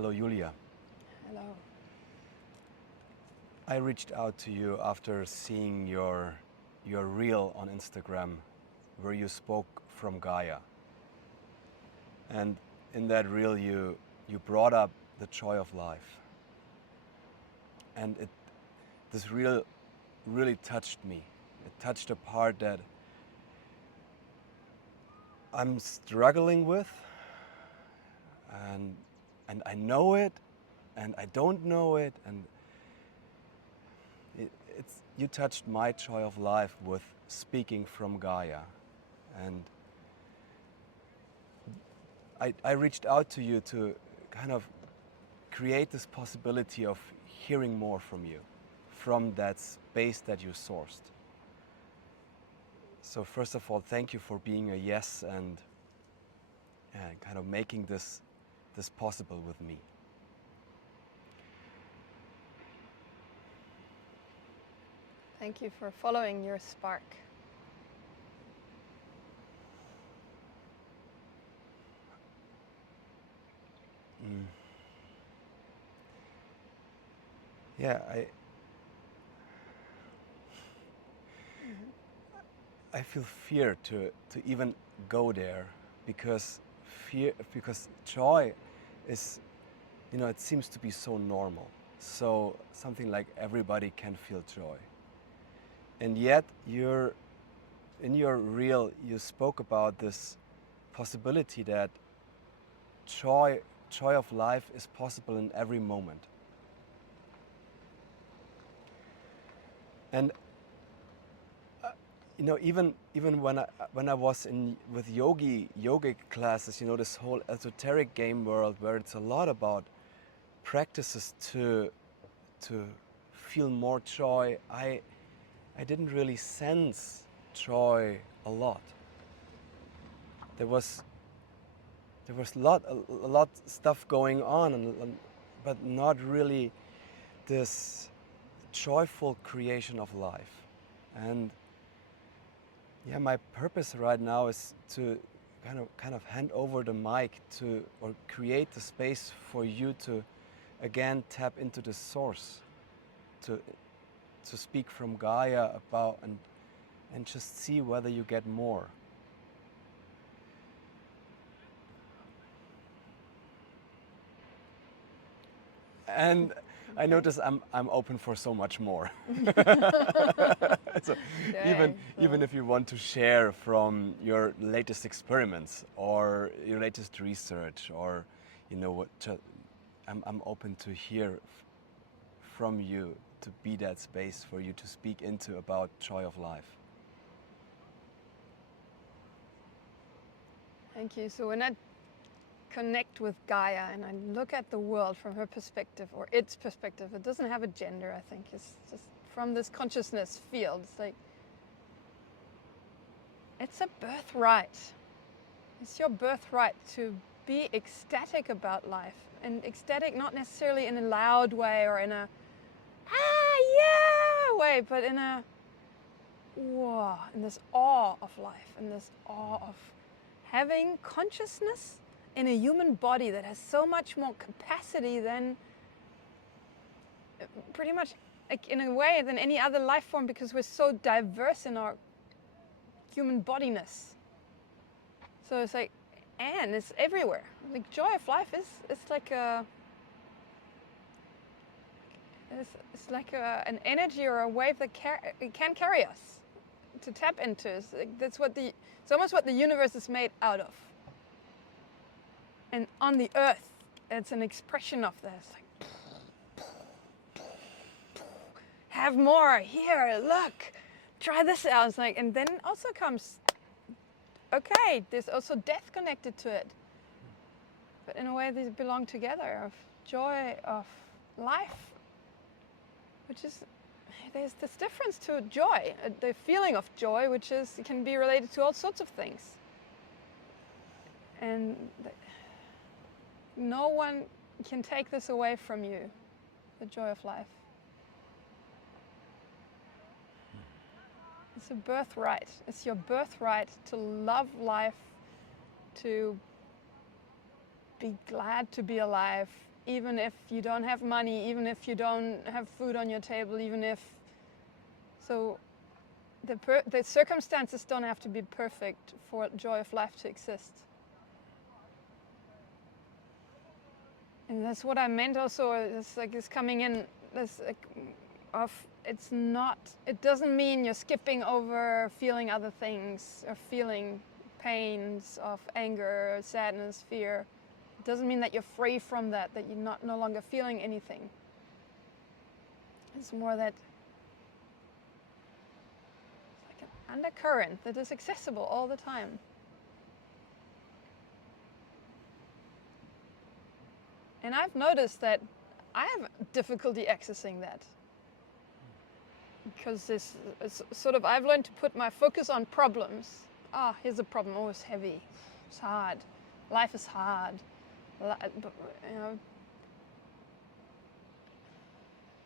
Hello, Julia. Hello. I reached out to you after seeing your reel on Instagram where you spoke from Gaia. And in that reel you brought up the joy of life. And this reel really touched me. It touched a part that I'm struggling with, and I know it, and I don't know it, and you touched my joy of life with speaking from Gaia. And I reached out to you to kind of create this possibility of hearing more from you, from that space that you sourced. So first of all, thank you for being a yes and kind of making this possible with me. Thank you for following your spark. Yeah, I feel fear to even go there because joy is, it seems to be so normal. So something like everybody can feel joy. And yet in your reel, you spoke about this possibility that joy of life is possible in every moment. And even when I was with yogic classes, this whole esoteric game world where it's a lot about practices to feel more joy, I didn't really sense joy a lot. There was a lot stuff going on, but not really this joyful creation of life. And yeah, my purpose right now is to kind of hand over the mic or create the space for you to again tap into the source, to speak from Gaia about and just see whether you get more. And I notice I'm open for so much more. So even if you want to share from your latest experiments or your latest research, or what, I'm open to hear from you, to be that space for you to speak into about joy of life. Thank you. So when I connect with Gaia and I look at the world from her perspective or its perspective, it doesn't have a gender, I think. It's just from this consciousness field. It's like, it's a birthright. It's your birthright to be ecstatic about life. And ecstatic not necessarily in a loud way or in a yeah way, but in a whoa, in this awe of life, in this awe of having consciousness in a human body that has so much more capacity than pretty much, like, in a way, than any other life form, because we're so diverse in our human bodiness. So it's like, and it's everywhere. Like, joy of life is like a, it's like an energy or a wave that it can carry us to tap into. It's like, it's almost what the universe is made out of. And on the earth, it's an expression of this. Like, have more, here, look, try this out. It's like, and then also comes, okay, there's also death connected to it. But in a way, these belong together, of joy of life, which is, there's this difference to joy, the feeling of joy, which is, it can be related to all sorts of things. And no one can take this away from you, the joy of life. It's a birthright. It's your birthright to love life, to be glad to be alive, even if you don't have money, even if you don't have food on your table, even if... So the circumstances don't have to be perfect for joy of life to exist. And that's what I meant also, it's like this coming in, this like, of, it's not, it doesn't mean you're skipping over feeling other things or feeling pains of anger, sadness, fear. It doesn't mean that you're free from that, that you're no longer feeling anything. It's more that it's like an undercurrent that is accessible all the time. And I've noticed that I have difficulty accessing that. Because this is sort of, I've learned to put my focus on problems. Ah, here's a problem, oh, it's heavy, it's hard, life is hard. But, you know,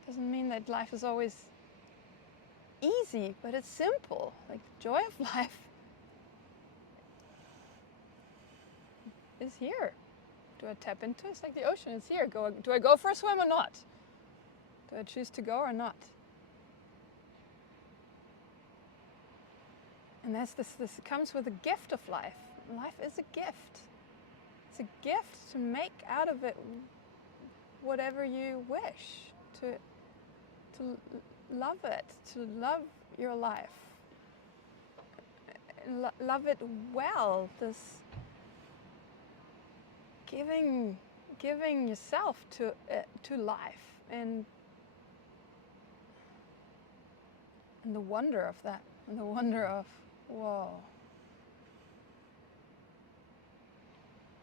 doesn't mean that life is always easy, but it's simple. Like the joy of life is here. Do I tap into it? It's like the ocean, it's here. Do I go for a swim or not? Do I choose to go or not? And this comes with a gift of life. Life is a gift. It's a gift to make out of it whatever you wish. To love it, to love your life. Love it well. This giving yourself to life and the wonder of that, and the wonder of, whoa.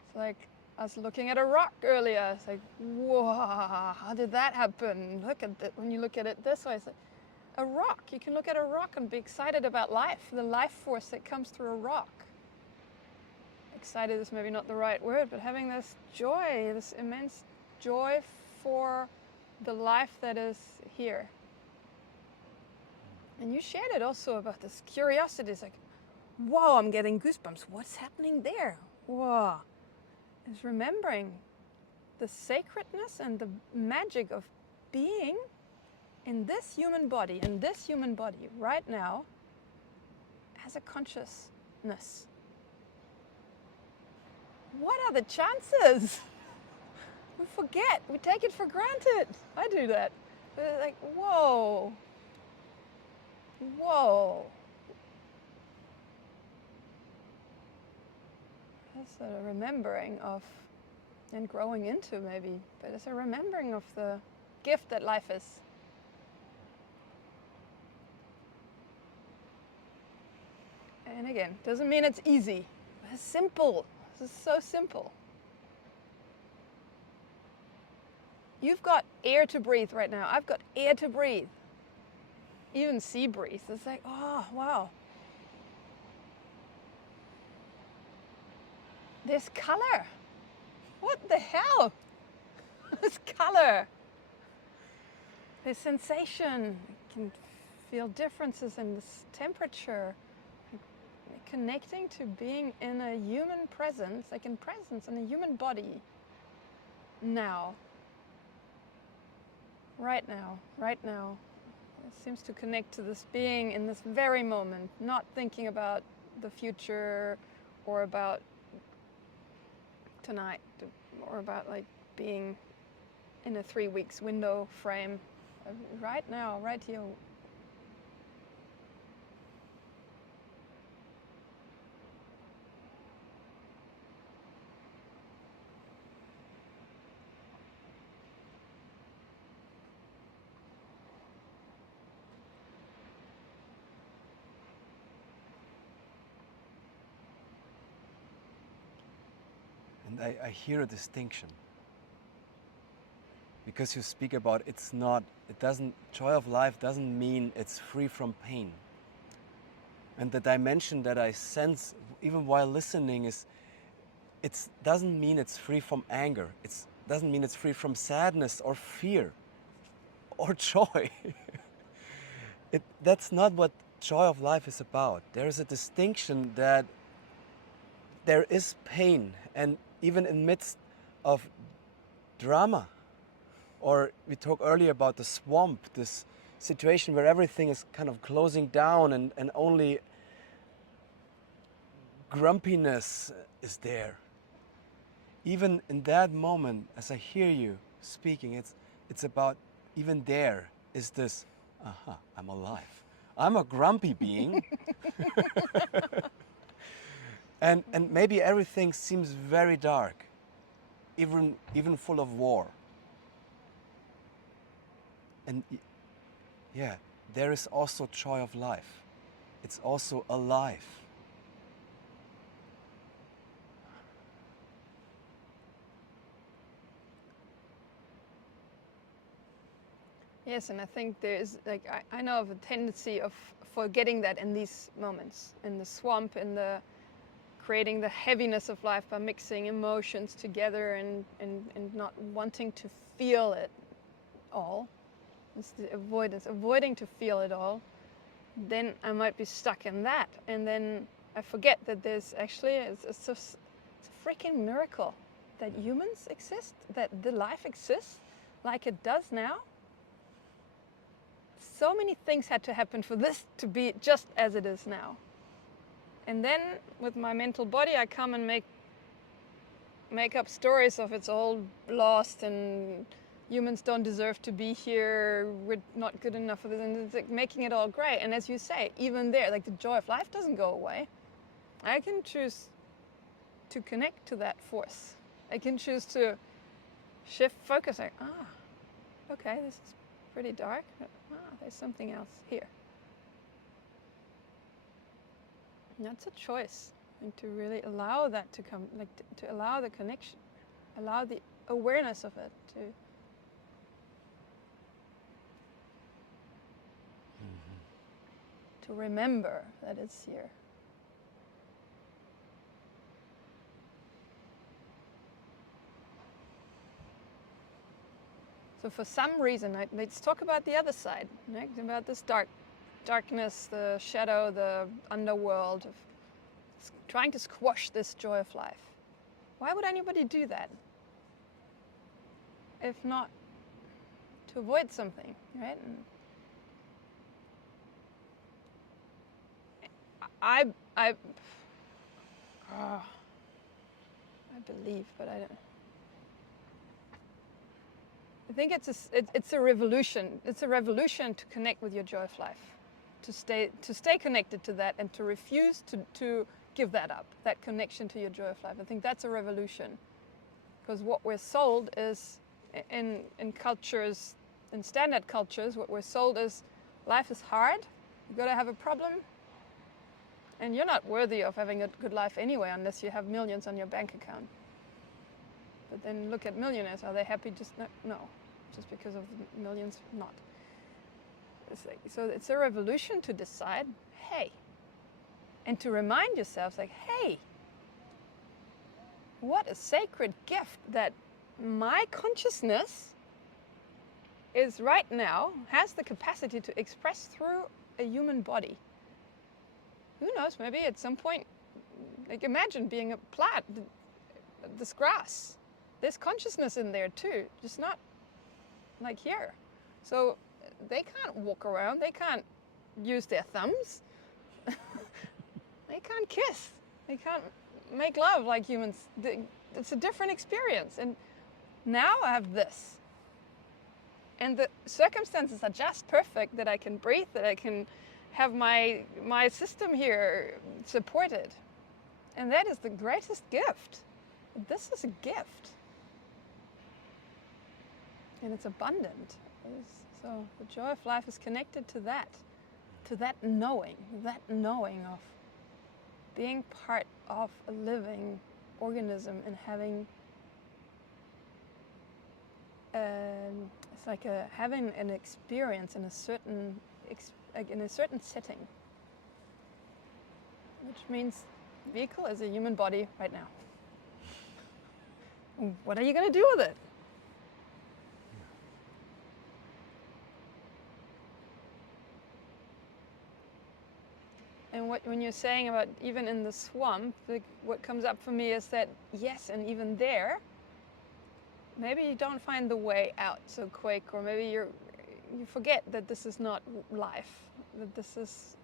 It's like us looking at a rock earlier. It's like, whoa, how did that happen? Look at it. When you look at it this way, it's like a rock. You can look at a rock and be excited about life, the life force that comes through a rock. Excited is maybe not the right word, but having this joy, this immense joy for the life that is here. And you shared it also about this curiosity. It's like, whoa, I'm getting goosebumps. What's happening there? Whoa. It's remembering the sacredness and the magic of being in this human body, right now, as a consciousness. What are the chances? We forget, we take it for granted. I do that. But it's like, whoa. Whoa. That's a remembering of, and growing into maybe, but it's a remembering of the gift that life is. And again, doesn't mean it's easy. It's simple. This is so simple. You've got air to breathe right now. I've got air to breathe. Even sea breeze. It's like, oh, wow. There's color. What the hell? There's color. There's sensation. You can feel differences in this temperature. Connecting to being in a human presence, like in presence in a human body. Now. Right now. Right now. It seems to connect to this being in this very moment, not thinking about the future or about tonight or about like being in a 3 weeks window frame. Right now, right here. And I hear a distinction. Because you speak about joy of life doesn't mean it's free from pain. And the dimension that I sense, even while listening, is it doesn't mean it's free from anger. It doesn't mean it's free from sadness or fear or joy. That's not what joy of life is about. There is a distinction that there is pain, and even in midst of drama, Or we talked earlier about the swamp, this situation where everything is kind of closing down and only grumpiness is there. Even in that moment, as I hear you speaking, it's about, even there is this, I'm alive. I'm a grumpy being. and maybe everything seems very dark, even full of war. And yeah, there is also joy of life. It's also alive. Yes, and I think there's like I know of a tendency of forgetting that in these moments, in the swamp, in the creating the heaviness of life by mixing emotions together and not wanting to feel it all. It's the avoidance, avoiding to feel it all. Then I might be stuck in that, and then I forget that there's actually it's a freaking miracle that humans exist, that the life exists like it does now. So many things had to happen for this to be just as it is now. And then with my mental body, I come and make up stories of it's all lost and humans don't deserve to be here, we're not good enough for this, and it's like making it all great. And as you say, even there, like the joy of life doesn't go away. I can choose to connect to that force. I can choose to shift focus, like, okay, this is pretty dark, but there's something else here. And that's a choice, and to really allow that to come, like to allow the connection, allow the awareness of it to remember that it's here. So for some reason, let's talk about the other side, right? About this darkness, the shadow, the underworld, of trying to squash this joy of life. Why would anybody do that? If not to avoid something, right? And I believe, but I don't. I think it's a revolution. It's a revolution to connect with your joy of life, to stay connected to that, and to refuse to give that up, that connection to your joy of life. I think that's a revolution, because what we're sold is in cultures, in standard cultures, what we're sold is life is hard. You got to have a problem, and you're not worthy of having a good life anyway, unless you have millions on your bank account. But then look at millionaires. Are they happy? No. Just because of millions, not. So it's a revolution to decide, hey, and to remind yourselves, like, hey, what a sacred gift that my consciousness is right now, has the capacity to express through a human body. Who knows, maybe at some point, like imagine being a plant, this grass. There's consciousness in there too, just not like here. So they can't walk around, they can't use their thumbs, they can't kiss, they can't make love like humans. It's a different experience. And now I have this. And the circumstances are just perfect that I can breathe, that I can have my system here supported. And that is the greatest gift. This is a gift. And it's abundant. So the joy of life is connected to that knowing of being part of a living organism and having it's like having an experience in a certain setting, which means vehicle is a human body right now. What are you going to do with it? And when you're saying about even in the swamp, what comes up for me is that, yes, and even there, maybe you don't find the way out so quick, or maybe you forget that this is not life, that this is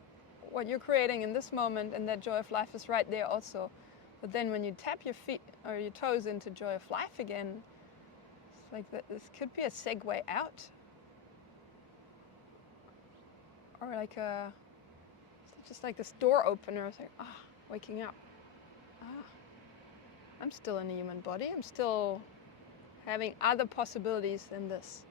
what you're creating in this moment, and that joy of life is right there also. But then when you tap your feet or your toes into joy of life again, it's like this could be a segue out, or like just like this door opener. It's like, waking up. I'm still in a human body. I'm still having other possibilities than this.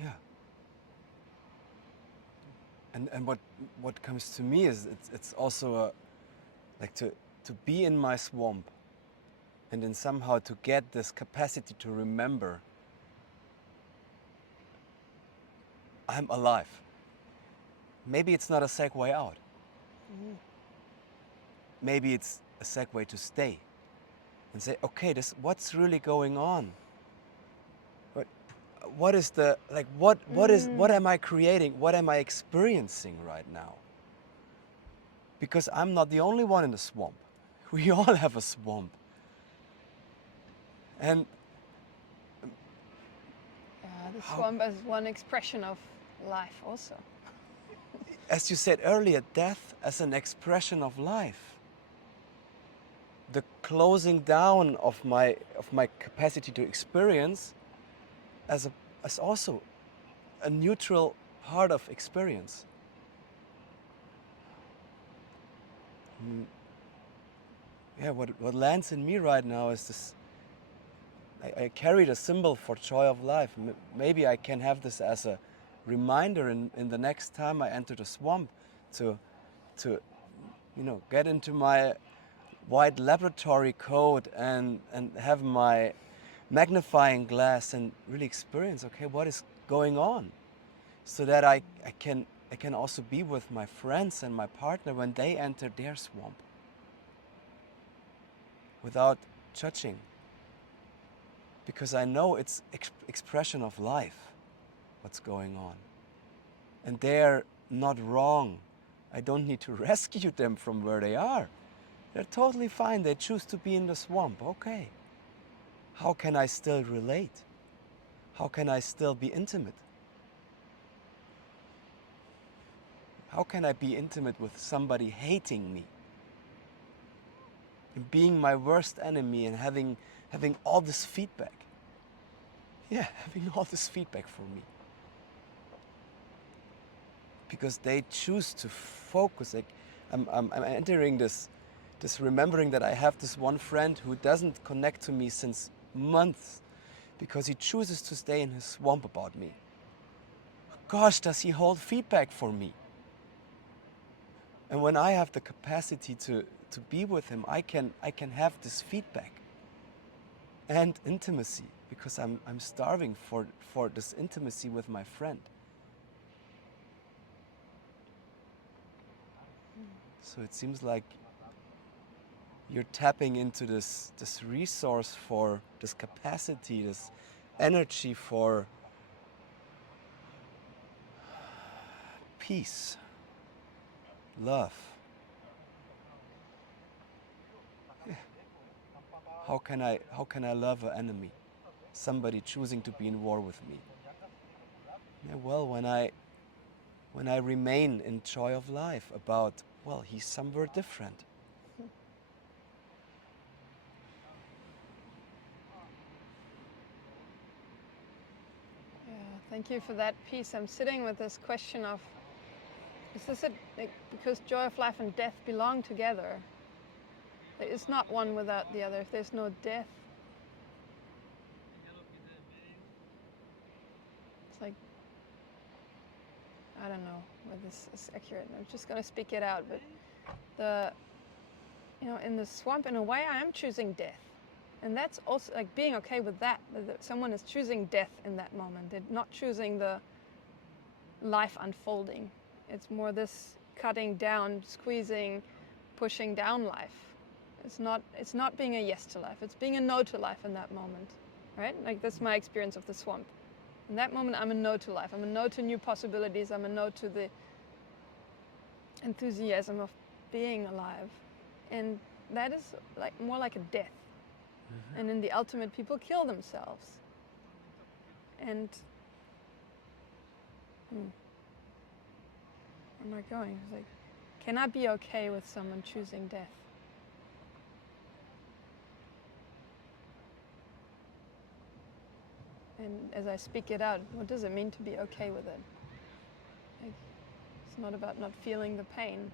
Yeah. And what comes to me is it's also like to be in my swamp, and then somehow to get this capacity to remember I'm alive. Maybe it's not a segue out. Mm. Maybe it's a segue to stay and say, okay, what's really going on? What is the, like, what am I creating? What am I experiencing right now? Because I'm not the only one in the swamp. We all have a swamp. And The swamp is one expression of life also. as you said earlier, death as an expression of life. The closing down of my capacity to experience as also a neutral part of experience. Yeah, what lands in me right now is this. I carry the symbol for joy of life. Maybe I can have this as a reminder in the next time I enter the swamp to get into my white laboratory coat and have my magnifying glass and really experience, okay, what is going on, so that I can also be with my friends and my partner when they enter their swamp without judging, because I know it's expression of life what's going on, and they're not wrong. I don't need to rescue them from where they are. They're totally fine. They choose to be in the swamp. Okay. How can I still relate? How can I still be intimate? How can I be intimate with somebody hating me? And being my worst enemy and having all this feedback. Yeah, having all this feedback for me. Because they choose to focus. Like I'm entering this remembering that I have this one friend who doesn't connect to me since months because he chooses to stay in his swamp about me. Gosh, does he hold feedback for me? And when I have the capacity to be with him, I can have this feedback and intimacy, because I'm starving for this intimacy with my friend. So it seems like you're tapping into this resource, for this capacity, this energy for peace, love. Yeah. How can I love an enemy? Somebody choosing to be in war with me. Yeah, well, when I remain in joy of life about, well, he's somewhere different. Thank you for that piece. I'm sitting with this question of, is this it? Like, because joy of life and death belong together. There is not one without the other. If there's no death, it's like, I don't know whether this is accurate. I'm just going to speak it out. But in the swamp, in a way, I am choosing death. And that's also like being okay with that someone is choosing death in that moment. They're not choosing the life unfolding. It's more this cutting down, squeezing, pushing down life. It's not being a yes to life. It's being a no to life in that moment, right? Like, that's my experience of the swamp. In that moment, I'm a no to life. I'm a no to new possibilities. I'm a no to the enthusiasm of being alive, and that is like more like a death. And in the ultimate, people kill themselves. And where am I going? It's like, can I be okay with someone choosing death? And as I speak it out, what does it mean to be okay with it? Like, it's not about not feeling the pain.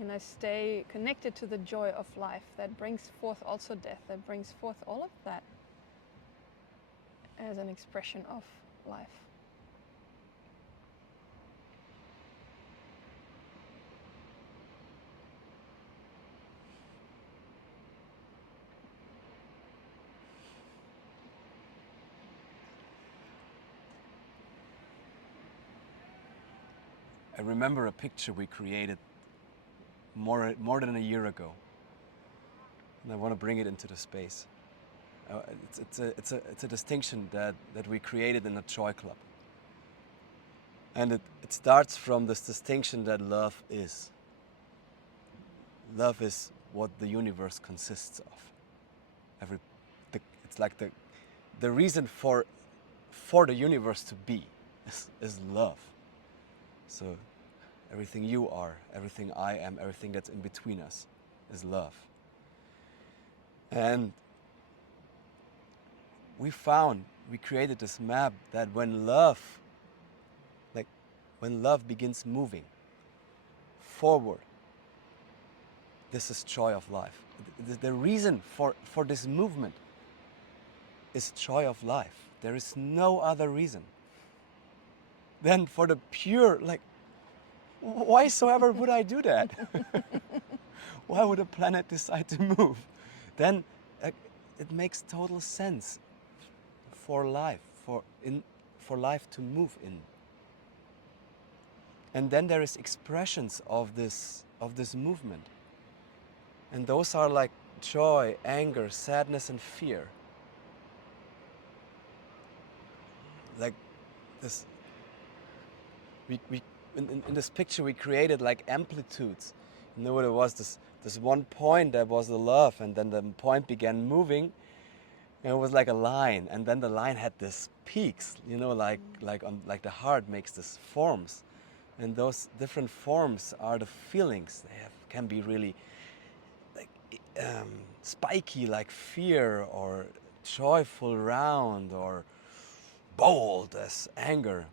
And I stay connected to the joy of life that brings forth also death, that brings forth all of that as an expression of life. I remember a picture we created more than a year ago, and I want to bring it into the space. It's a distinction that we created in the Joy Club, and it starts from this distinction that love is. Love is what the universe consists of. It's like the reason for the universe to be is love. So everything you are, everything I am, everything that's in between us is love. And we created this map that when love begins moving forward, this is joy of life. The reason for this movement is joy of life. There is no other reason than for the pure, like, why soever would I do that? Why would a planet decide to move? Then it makes total sense for life, for life to move in. And then there is expressions of this movement. And those are like joy, anger, sadness, and fear. Like this, in this picture we created like amplitudes. You know what it was? This one point that was the love, and then the point began moving, and it was like a line, and then the line had this peaks. You know, like the heart makes this forms, and those different forms are the feelings. Can be really like spiky, like fear, or joyful, round, or bold as anger.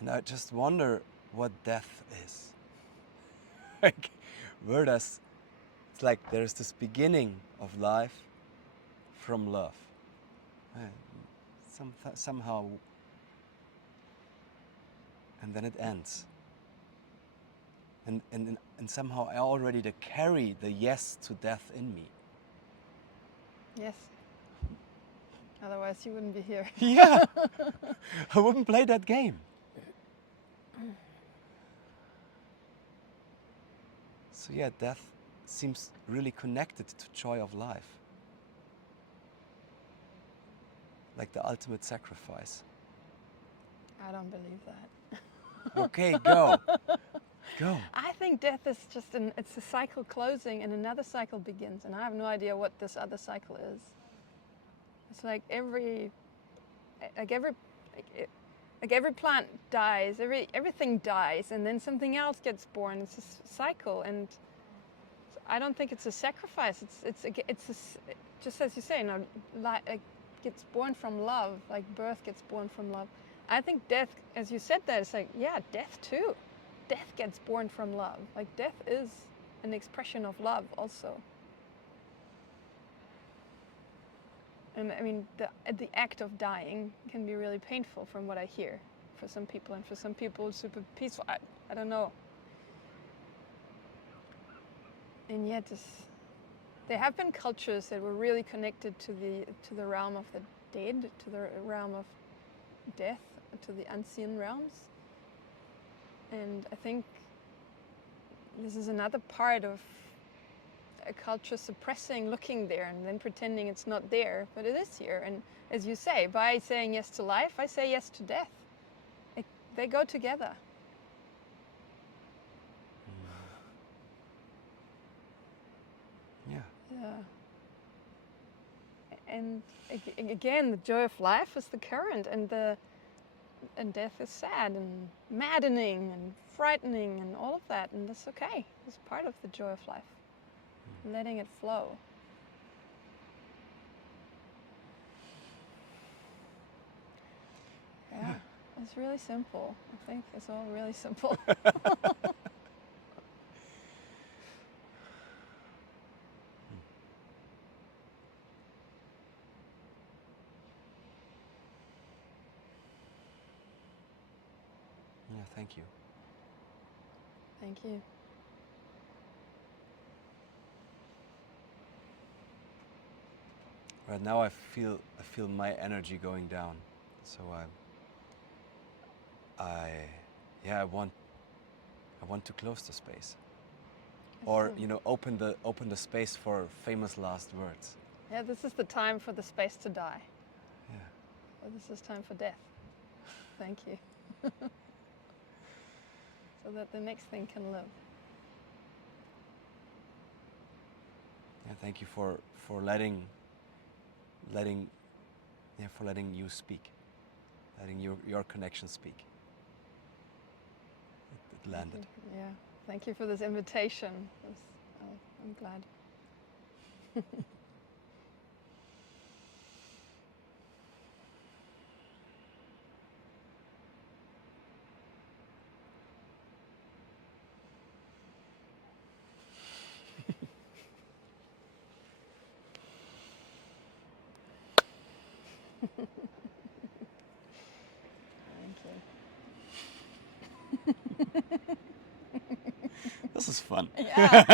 And I just wonder what death is. Like, it's like there's this beginning of life from love. Somehow, and then it ends. And somehow I already carry the yes to death in me. Yes. Otherwise you wouldn't be here. Yeah, I wouldn't play that game. So yeah, death seems really connected to joy of life. Like the ultimate sacrifice. I don't believe that. Okay, go. Go. I think death is just it's a cycle closing and another cycle begins, and I have no idea what this other cycle is. It's like every plant dies, everything dies, and then something else gets born. It's a cycle, and I don't think it's a sacrifice. It's just as you say, you know, it gets born from love, like birth gets born from love. I think death, as you said that, it's like, yeah, death too. Death gets born from love. Like death is an expression of love also. And I mean, the act of dying can be really painful from what I hear for some people, and for some people it's super peaceful. I don't know. And yet there have been cultures that were really connected to the realm of the dead, to the realm of death, to the unseen realms. And I think this is another part of a culture suppressing looking there and then pretending it's not there, but it is here. And as you say, by saying yes to life, I say yes to death. They go together. Yeah. Yeah. And again, the joy of life is the current, and death is sad and maddening and frightening and all of that, and that's okay. It's part of the joy of life. Letting it flow. Yeah, it's really simple. I think it's all really simple. Yeah, thank you. Thank you. Right now I feel my energy going down. So I want to close the space. Or open the space for famous last words. Yeah, this is the time for the space to die. Yeah. Or this is time for death. Thank you. So that the next thing can live. Yeah, thank you for letting you speak. Letting your connection speak. It landed. Yeah. Thank you for this invitation. I'm glad. Thank you. This is fun. Yeah.